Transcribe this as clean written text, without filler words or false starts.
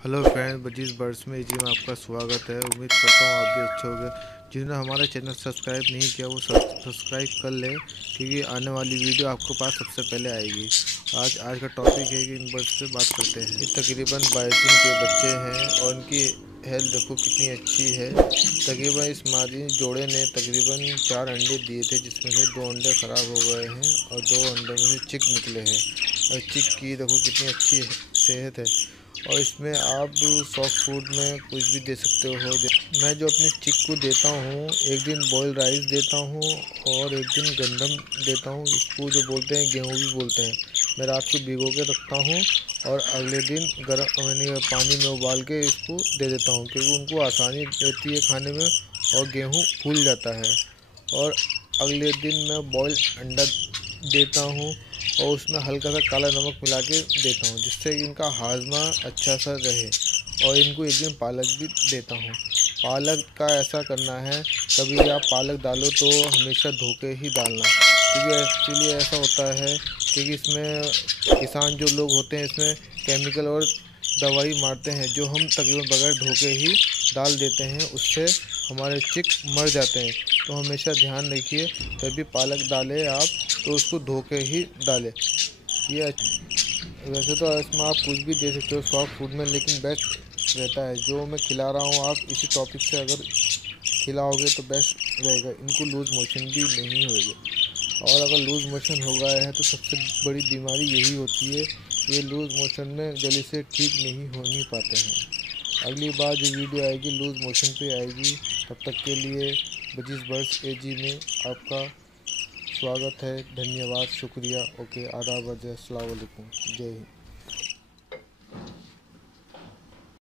Hello friend, budgies birds में जी में आपका स्वागत है। उम्मीद करता हूँ आप भी अच्छे होंगे। जिन्होंने हमारा चैनल सब्सक्राइब नहीं किया वो सब्सक्राइब कर ले, क्योंकि आने वाली वीडियो आपके पास सबसे पहले आएगी। आज का टॉपिक है कि इन बर्ड्स से बात करते हैं। ये तकरीबन 22 दिन के बच्चे हैं और इनकी हेल्थ देखो कितनी अच्छी है। तकरीबन इस मादी जोड़े ने तकरीबन 4 अंडे दिए थे, जिसमें से 2 अंडे ख़राब हो गए हैं और 2 अंडे में से चिक निकले हैं। और चिक की देखो कितनी अच्छी सेहत है। और इसमें आप सॉफ्ट फूड में कुछ भी दे सकते हो। मैं जो अपनी चिक को देता हूँ, एक दिन बॉयल राइस देता हूँ और एक दिन गंदम देता हूँ। इसको जो बोलते हैं गेहूँ भी बोलते हैं। मैं रात को भिगो के रखता हूँ और अगले दिन गर्म पानी में उबाल के इसको दे देता हूँ, क्योंकि उनको आसानी रहती है खाने में और गेहूँ फूल जाता है। और अगले दिन मैं बॉयल अंडा देता हूँ और उसमें हल्का सा काला नमक मिला के देता हूँ, जिससे कि इनका हाजमा अच्छा सा रहे। और इनको एक दिन पालक भी देता हूँ। पालक का ऐसा करना है, कभी भी आप पालक डालो तो हमेशा धो के ही डालना, क्योंकि एक्चुअली ऐसा होता है क्योंकि इसमें किसान जो लोग होते हैं इसमें केमिकल और दवाई मारते हैं, जो हम तकरीबन बगैर धो के ही डाल देते हैं। उससे हमारे चिक मर जाते हैं। तो हमेशा ध्यान रखिए, जब भी पालक डालें आप तो उसको धो के ही डालें। ये वैसे तो इसमें आप कुछ भी दे सकते हो सॉफ्ट फूड में, लेकिन बेस्ट रहता है जो मैं खिला रहा हूँ। आप इसी टॉपिक से अगर खिलाओगे तो बेस्ट रहेगा। इनको लूज़ मोशन भी नहीं होगा, और अगर लूज़ मोशन हो गया है तो सबसे बड़ी बीमारी यही होती है। ये लूज़ मोशन में जल्दी से ठीक नहीं हो नहीं पाते हैं। अगली बार जो वीडियो आएगी लूज़ मोशन पे आएगी। तब तक के लिए बजीज बर्ड्स एजी में आपका स्वागत है। धन्यवाद, शुक्रिया। ओके, आदाब, अस्सलाम वालेकुम, जय हिंद।